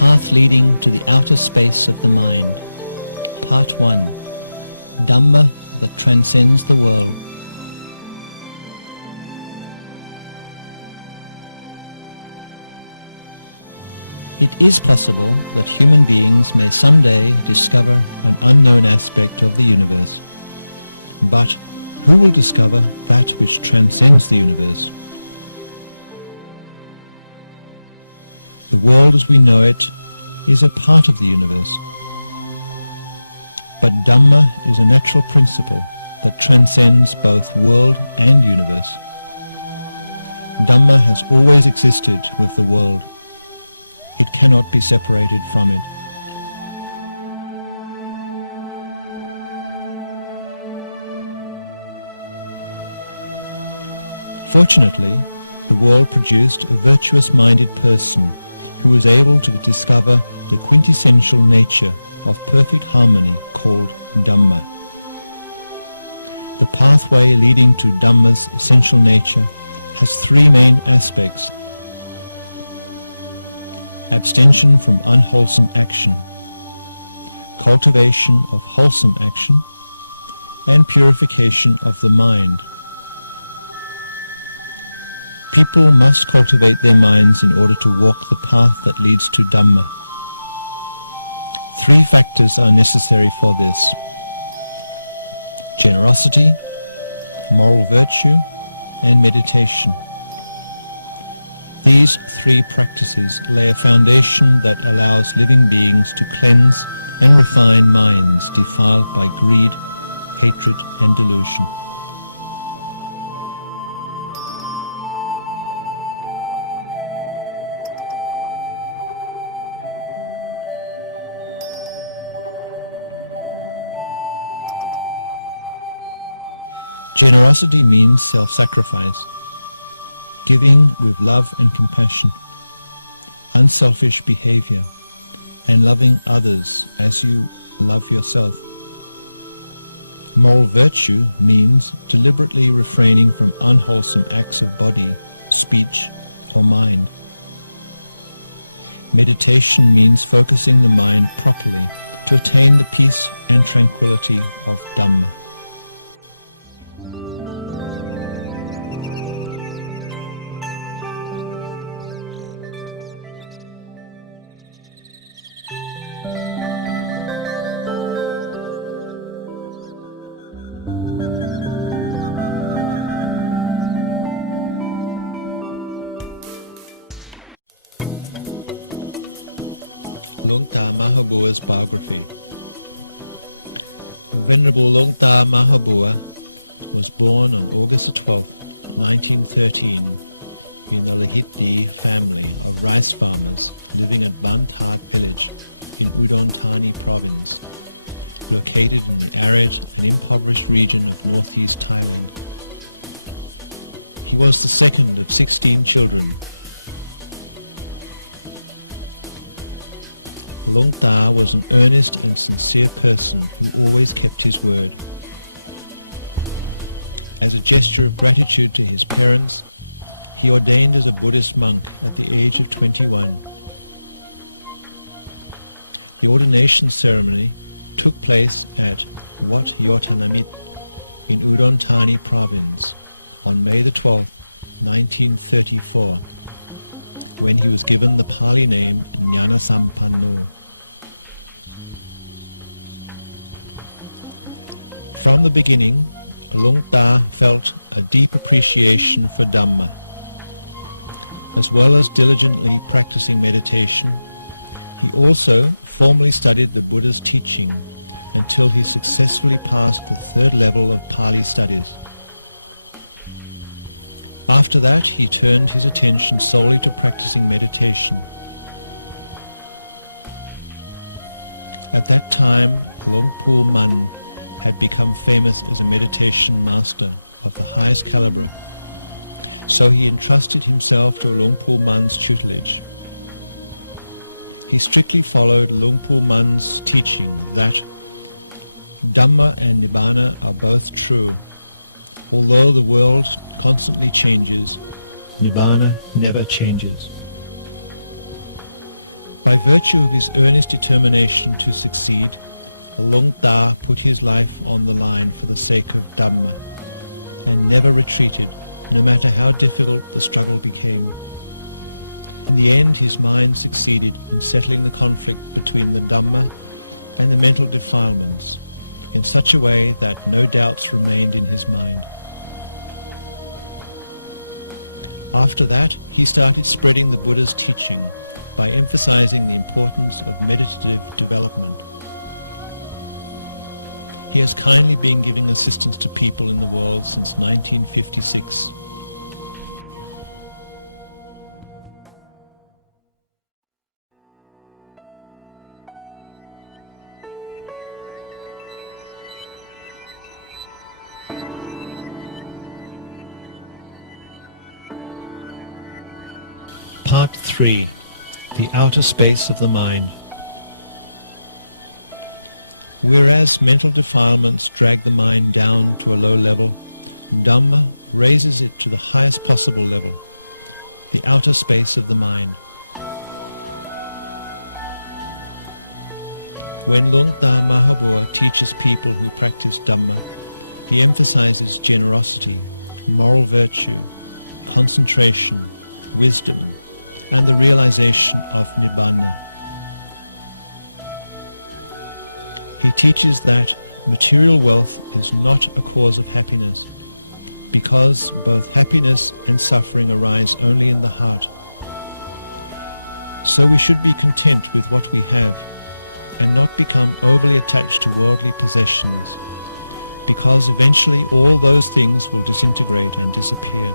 path leading to the outer space of the mind. Part 1. Dhamma that transcends the world. It is possible that human beings may someday discover an unknown aspect of the universe. But who will discover that which transcends the universe? The world as we know it is a part of the universe. But Dhamma is a natural principle that transcends both world and universe. Dhamma has always existed with the world. It cannot be separated from it. Fortunately, the world produced a virtuous-minded person who was able to discover the quintessential nature of perfect harmony called Dhamma. The pathway leading to Dhamma's essential nature has three main aspects: abstention from unwholesome action, cultivation of wholesome action, and purification of the mind. People must cultivate their minds in order to walk the path that leads to Dhamma. Three factors are necessary for this: generosity, moral virtue, and meditation. These three practices lay a foundation that allows living beings to cleanse and refine minds defiled by greed, hatred, and delusion. Generosity means self-sacrifice, giving with love and compassion, unselfish behavior, and loving others as you love yourself. Moral virtue means deliberately refraining from unwholesome acts of body, speech, or mind. Meditation means focusing the mind properly to attain the peace and tranquility of Dhamma. Luangta Mahã Bua's biography. Venerable Luangta Mahã Bua was born on August 12, 1913, in the Lahiti family of rice farmers living at Bantat village in Udon Thani province, located in the arid and impoverished region of northeast Thailand. He was the second of 16 children. Luangta was an earnest and sincere person who always kept his word. As a gesture of gratitude to his parents, he ordained as a Buddhist monk at the age of 21. The ordination ceremony took place at Wat Yotanamit in Udon Thani province on May the 12th, 1934, when he was given the Pali name Jnanasampanno. From the beginning, Luangta felt a deep appreciation for Dhamma. As well as diligently practicing meditation, he also formally studied the Buddha's teaching until he successfully passed the third level of Pali studies. After that, he turned his attention solely to practicing meditation. At that time, Luangpul Man had become famous as a meditation master of the highest caliber, so he entrusted himself to Luangpul Man's tutelage. He strictly followed Luangpul Man's teaching that Dhamma and Nibbana are both true. Although the world constantly changes, Nibbana never changes. By virtue of his earnest determination to succeed, Luangta put his life on the line for the sake of Dhamma, and never retreated, no matter how difficult the struggle became. In the end, his mind succeeded in settling the conflict between the Dhamma and the mental defilements, in such a way that no doubts remained in his mind. After that, he started spreading the Buddha's teaching by emphasizing the importance of meditative development. He has kindly been giving assistance to people in the world since 1956. Part 3. The outer space of the mind. Whereas mental defilements drag the mind down to a low level, Dhamma raises it to the highest possible level, the outer space of the mind. When Luangta Mahã Bua teaches people who practice Dhamma, he emphasizes generosity, moral virtue, concentration, wisdom, and the realization of Nibbana. He teaches that material wealth is not a cause of happiness, because both happiness and suffering arise only in the heart. So we should be content with what we have, and not become overly attached to worldly possessions, because eventually all those things will disintegrate and disappear.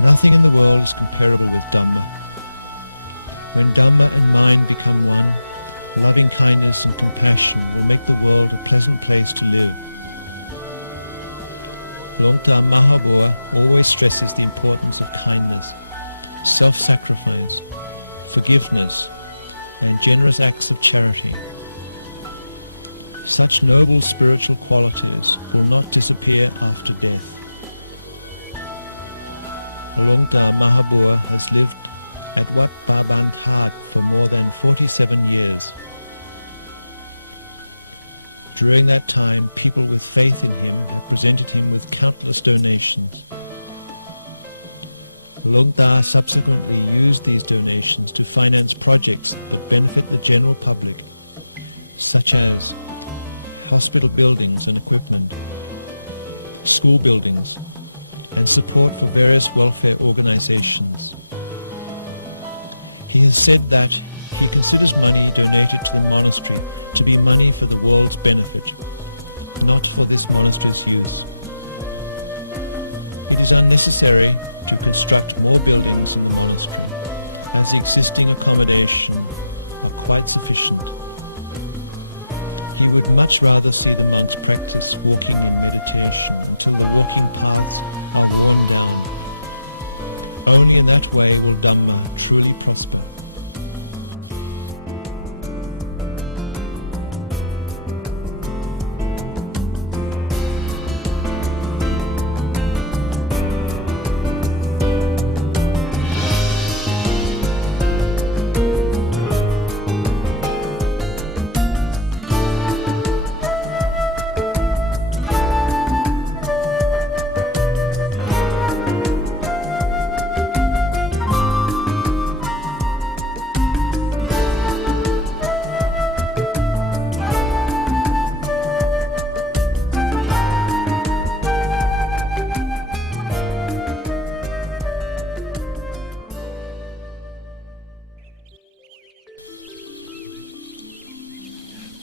Nothing in the world is comparable with Dhamma. When Dhamma and mind become one, loving kindness and compassion will make the world a pleasant place to live. Luangta Mahã Bua always stresses the importance of kindness, self-sacrifice, forgiveness, and generous acts of charity. Such noble spiritual qualities will not disappear after death. Luangta Mahã Bua has lived at Wat Babanthad for more than 47 years. During that time, people with faith in him have presented him with countless donations. Luangta subsequently used these donations to finance projects that benefit the general public, such as hospital buildings and equipment, school buildings, and support for various welfare organizations. He has said that he considers money donated to the monastery to be money for the world's benefit, not for this monastery's use. It is unnecessary to construct more buildings in the monastery, as the existing accommodation are quite sufficient. He would much rather see the monks practice walking in meditation until the walking paths are worn down. Only in that way will Dhamma truly prosper.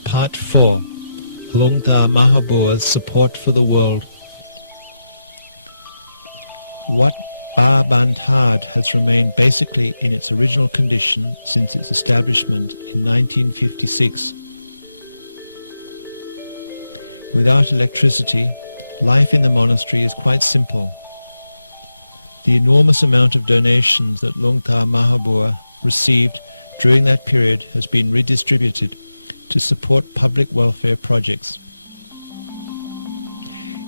Part 4. Luangta Mahã Bua's support for the world. Wat Babanthad has remained basically in its original condition since its establishment in 1956. Without electricity, life in the monastery is quite simple. The enormous amount of donations that Luangta Mahã Bua received during that period has been redistributed to support public welfare projects.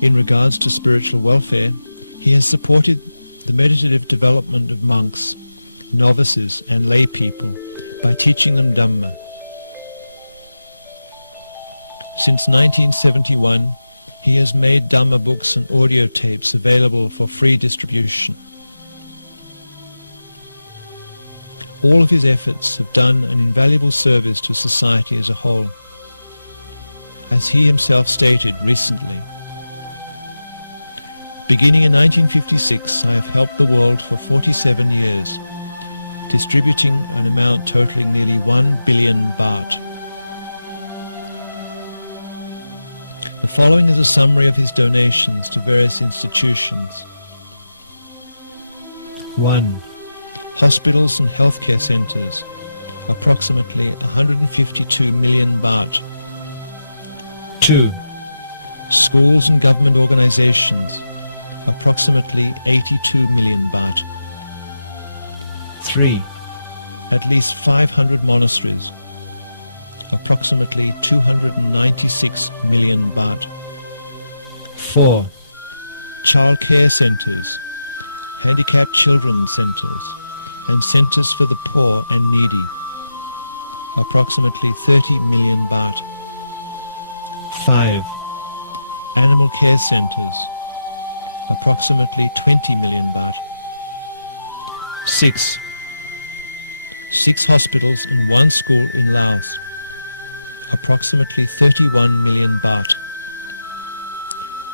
In regards to spiritual welfare, he has supported the meditative development of monks novices and lay people by teaching them Dhamma. Since 1971, he has made Dhamma books and audio tapes available for free distribution. All of his efforts have done an invaluable service to society as a whole. As he himself stated recently, beginning in 1956, I have helped the world for 47 years, distributing an amount totaling nearly 1 billion baht. The following is a summary of his donations to various institutions. 1. Hospitals and healthcare centres, approximately 152 million baht. 2. Schools and government organisations, approximately 82 million baht. 3. At least 500 monasteries, approximately 296 million baht. 4. Child care centres, handicapped children's centres, and centres for the poor and needy, approximately 30 million baht. 5. Animal care centres, approximately 20 million baht. 6. 6 hospitals and 1 school in Laos, approximately 31 million baht.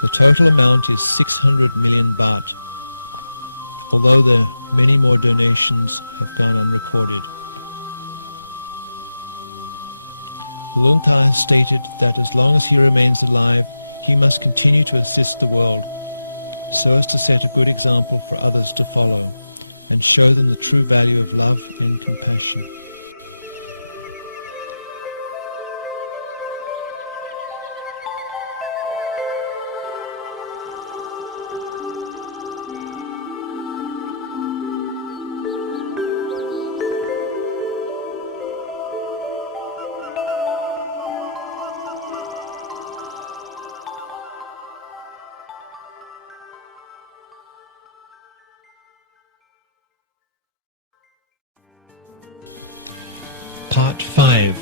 The total amount is 600 million baht, although the many more donations have gone unrecorded. Luangta has stated that as long as he remains alive, he must continue to assist the world, so as to set a good example for others to follow, and show them the true value of love and compassion. Part 5.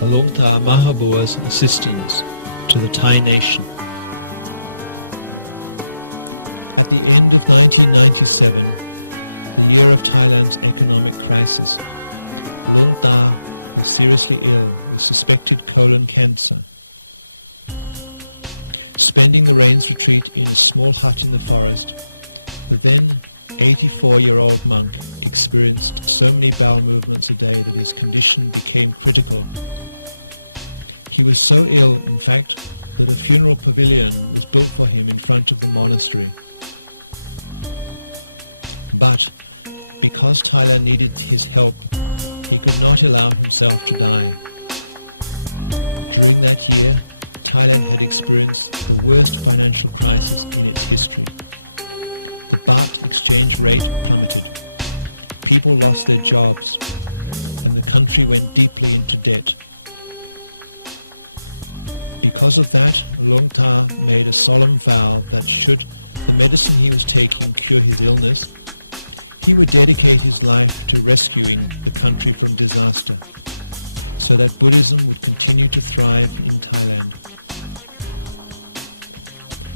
Luangta Mahã Bua's assistance to the Thai nation. At the end of 1997, the year of Thailand's economic crisis, Luangta was seriously ill with suspected colon cancer. Spending the rains retreat in a small hut in the forest, the then 84-year-old monk experienced so many bowel movements a day that his condition became critical. He was so ill, in fact, that a funeral pavilion was built for him in front of the monastery. But because Thailand needed his help, he could not allow himself to die. During that year, Thailand had experienced the worst financial crisis in its history. The baht exchange rate plummeted. People lost their jobs, and the country went deeply into debt. Because of that, Luangta made a solemn vow that should the medicine he was taking cure his illness, he would dedicate his life to rescuing the country from disaster, so that Buddhism would continue to thrive in Thailand.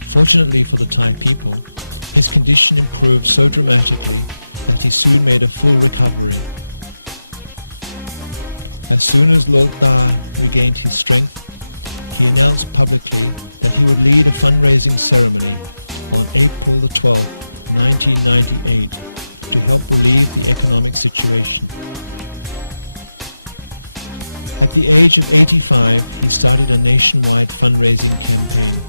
Fortunately for the Thai people, his condition improved so dramatically that he soon made a full recovery. As soon as Luangta regained his strength, he announced publicly that he would lead a fundraising ceremony on April the 12th, 1998, to help relieve the economic situation. At the age of 85, he started a nationwide fundraising campaign.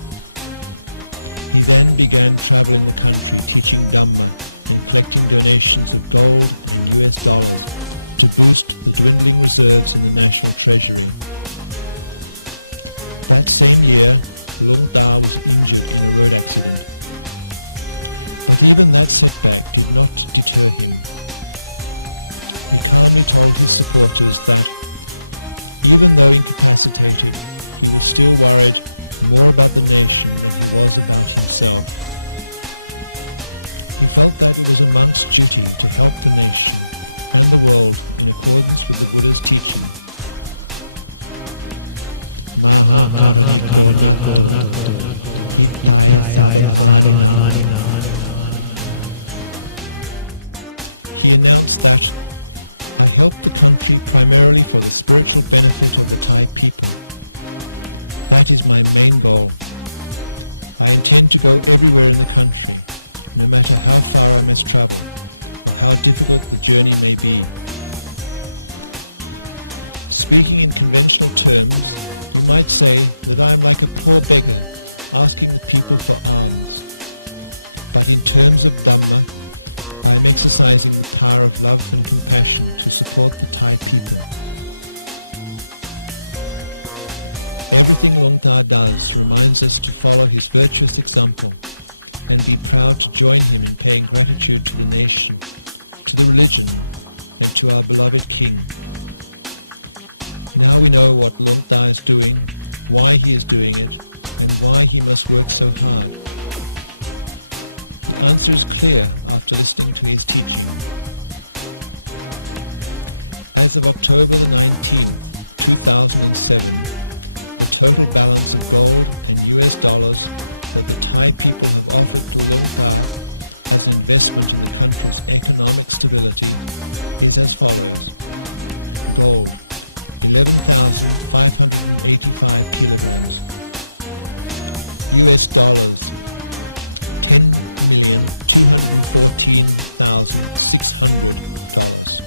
He then began traveling the country teaching Dhamma and collecting donations of gold and US dollars to boost the dwindling reserves in the national treasury. That same year, Luangta was injured in a road accident. But even that setback did not deter him. He calmly told his supporters that, even though incapacitated, he was still worried more about the nation than he was about himself. He felt that it was a monk's duty to help the nation and the world in accordance with the Buddha's teaching. Maha Karaniko Natto Hitaya Sabaphanina. He announced that, "I help the country primarily for the spiritual benefit of the Thai people. That is my main goal. I intend to go everywhere in the country, no matter how far I must travel, or how difficult the journey may be." Speaking in conventional terms, you might say that I am like a poor beggar asking the people for alms. But in terms of Dhamma, I am exercising the power of love and compassion to support the Thai people. Everything Luangta does reminds us to follow his virtuous example and be proud to join him in paying gratitude to the nation, to the religion, and to our beloved King. Now we know what Luangta is doing, why he is doing it, and why he must work so hard. The answer is clear after listening to his teaching. As of October the 19th, 2007, the total balance of gold and US dollars that the Thai people have offered to Luangta as an investment in the country's economic stability is as follows. Gold, 11,585 kilograms. US dollars, $10,214,600.